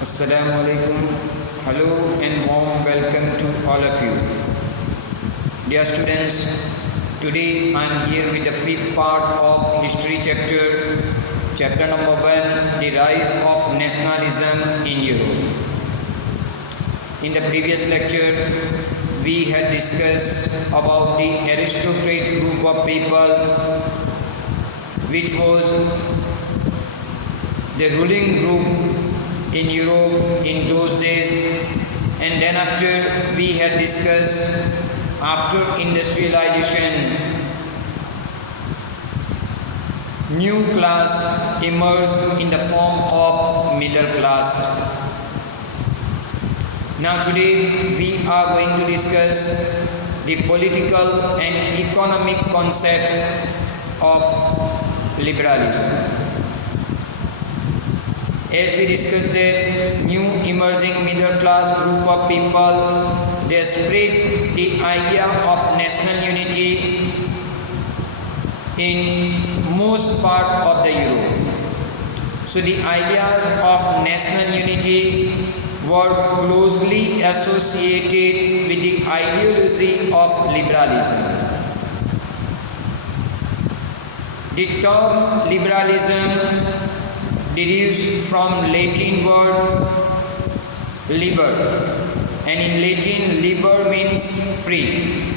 Assalamu alaikum. Hello and warm welcome to all of you. Dear students, today I am here with the fifth part of history chapter number 1, the rise of nationalism in Europe. In the previous lecture, we had discussed about the aristocratic group of people which was the ruling group in Europe in those days, and then after we had discussed after industrialization new class emerged in the form of middle class. Now today we are going to discuss the political and economic concept of liberalism. As we discussed that new emerging middle class group of people, they spread the idea of national unity in most part of the Europe. So the ideas of national unity were closely associated with the ideology of liberalism. The term liberalism derives from Latin word liber, and in Latin liber means free.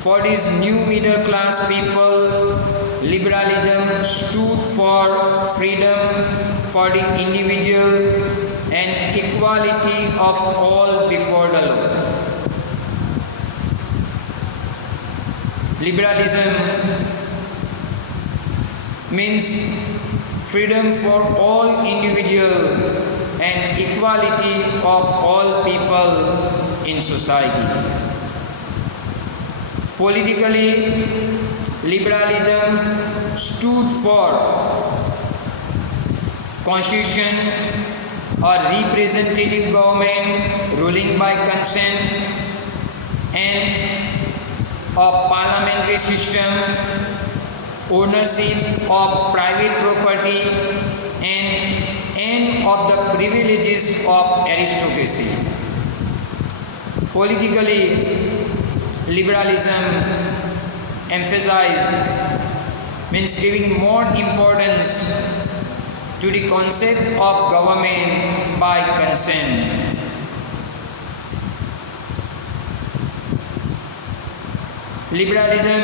For these new middle class people, liberalism stood for freedom for the individual and equality of all before the law. Liberalism means freedom for all individual and equality of all people in society. Politically, liberalism stood for constitution or representative government ruling by consent and a parliamentary system, ownership of private property, and end of the privileges of aristocracy. Politically, liberalism means giving more importance to the concept of government by consent. Liberalism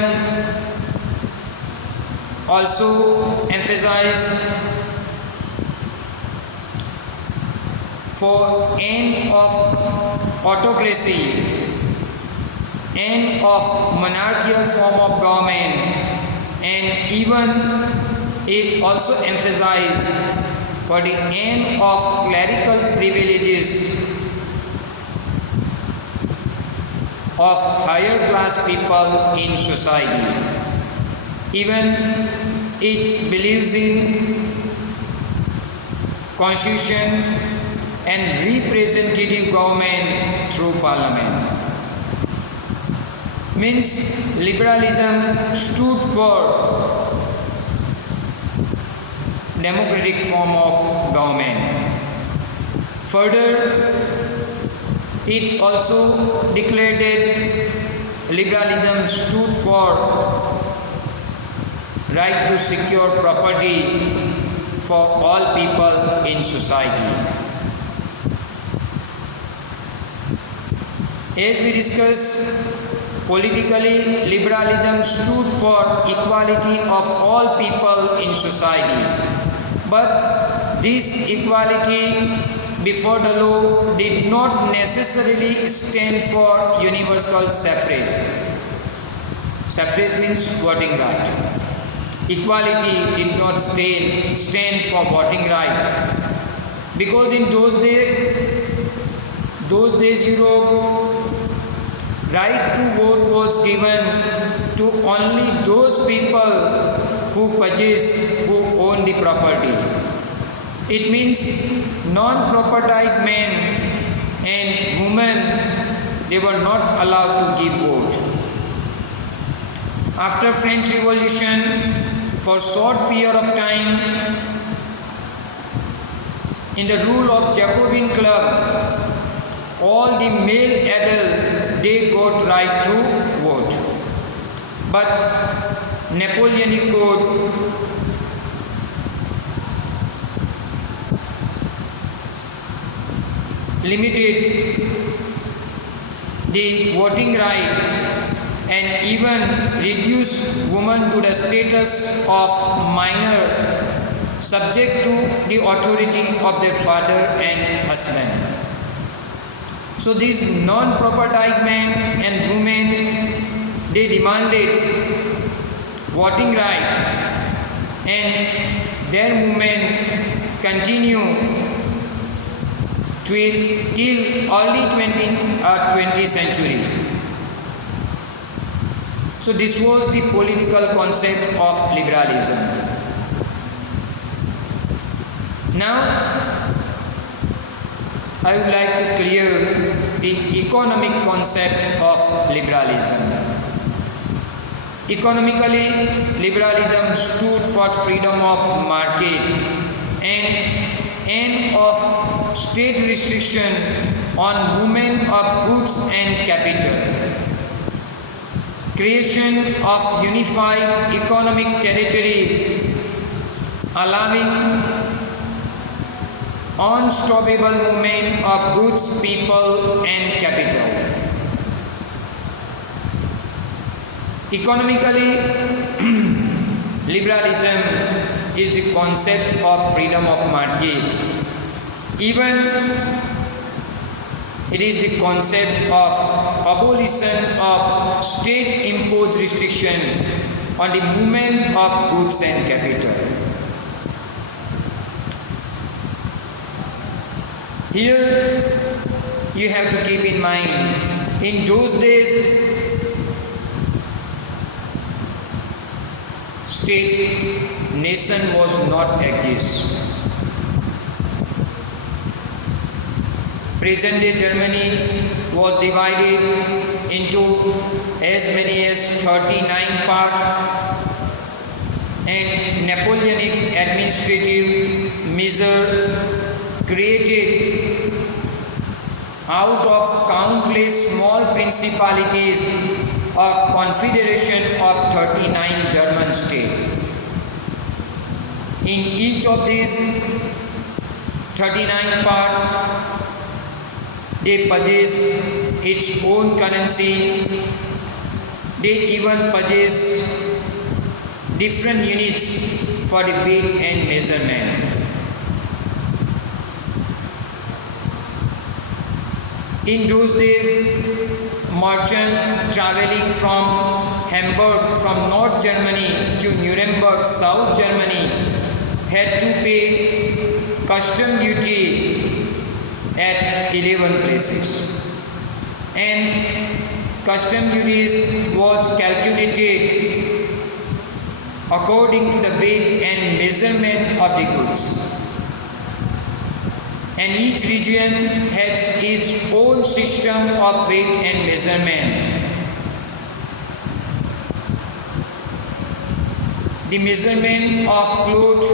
also emphasizes for end of autocracy, end of monarchical form of government, and even it also emphasizes for the end of clerical privileges of higher class people in society. Even it believes in constitution and representative government through parliament. Means liberalism stood for democratic form of government. Further, it also declared that liberalism stood for right to secure property for all people in society. As we discussed, politically, liberalism stood for equality of all people in society. But this equality before the law did not necessarily stand for universal suffrage. Suffrage means voting right. Equality did not stand for voting right, because in those days Europe, right to vote was given to only those people who purchase, who own the property. It means non-propertied men and women, they were not allowed to give vote. After French Revolution, for short period of time in the rule of Jacobin club, all the male adult they got right to vote. But Napoleonic Code limited the voting right and even reduced women to the status of minor, subject to the authority of their father and husband. So these non-propertied men and women, they demanded voting right, and their movement continued till early 20th century. So this was the political concept of liberalism. Now I would like to clear the economic concept of liberalism. Economically, liberalism stood for freedom of market and end of state restriction on movement of goods and capital, creation of unified economic territory, allowing unstoppable movement of goods, people and capital. Economically, liberalism is the concept of freedom of market. Even it is the concept of abolition of state imposed restriction on the movement of goods and capital. Here you have to keep in mind, in those days state nation was not exist. Present day Germany was divided into as many as 39 parts, and Napoleonic administrative measure created out of countless small principalities a confederation of 39 German states. In each of these 39 parts, they possess its own currency. They even possess different units for the weight and measurement. In those days, merchants traveling from Hamburg, from North Germany to Nuremberg, South Germany, had to pay custom duty at 11 places. And custom duties was calculated according to the weight and measurement of the goods. And each region has its own system of weight and measurement. The measurement of cloth,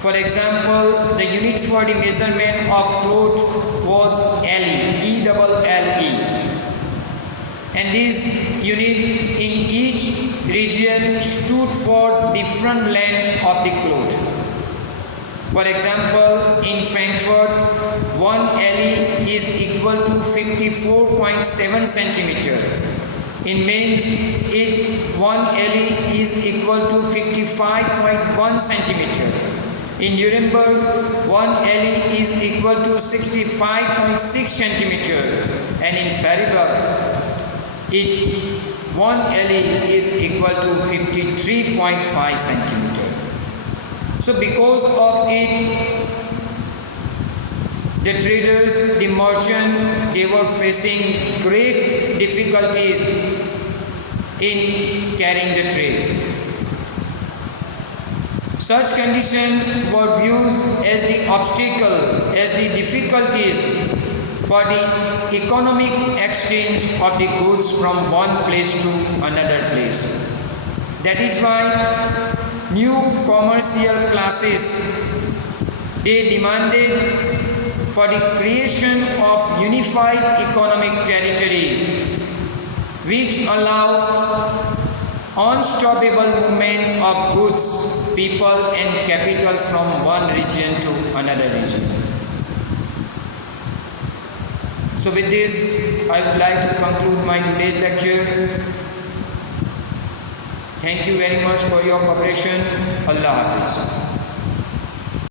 for example, the unit for the measurement of cloth was LE, E-double-L-E. And this unit in each region stood for different length of the cloth. For example, in Frankfurt, 1 LE is equal to 54.7 centimeter. In Mainz, 1 LE is equal to 55.1 centimeter. In Nuremberg, 1 LE is equal to 65.6 centimeter. And in Freiburg, 1 LE is equal to 53.5 centimeter. So because of it, the traders, the merchant, they were facing great difficulties in carrying the trade. Such conditions were viewed as the obstacle, as the difficulties for the economic exchange of the goods from one place to another place. That is why new commercial classes, they demanded for the creation of unified economic territory which allow unstoppable movement of goods, people and capital from one region to another region. So with this, I would like to conclude my today's lecture. Thank you very much for your cooperation. Allah Hafiz.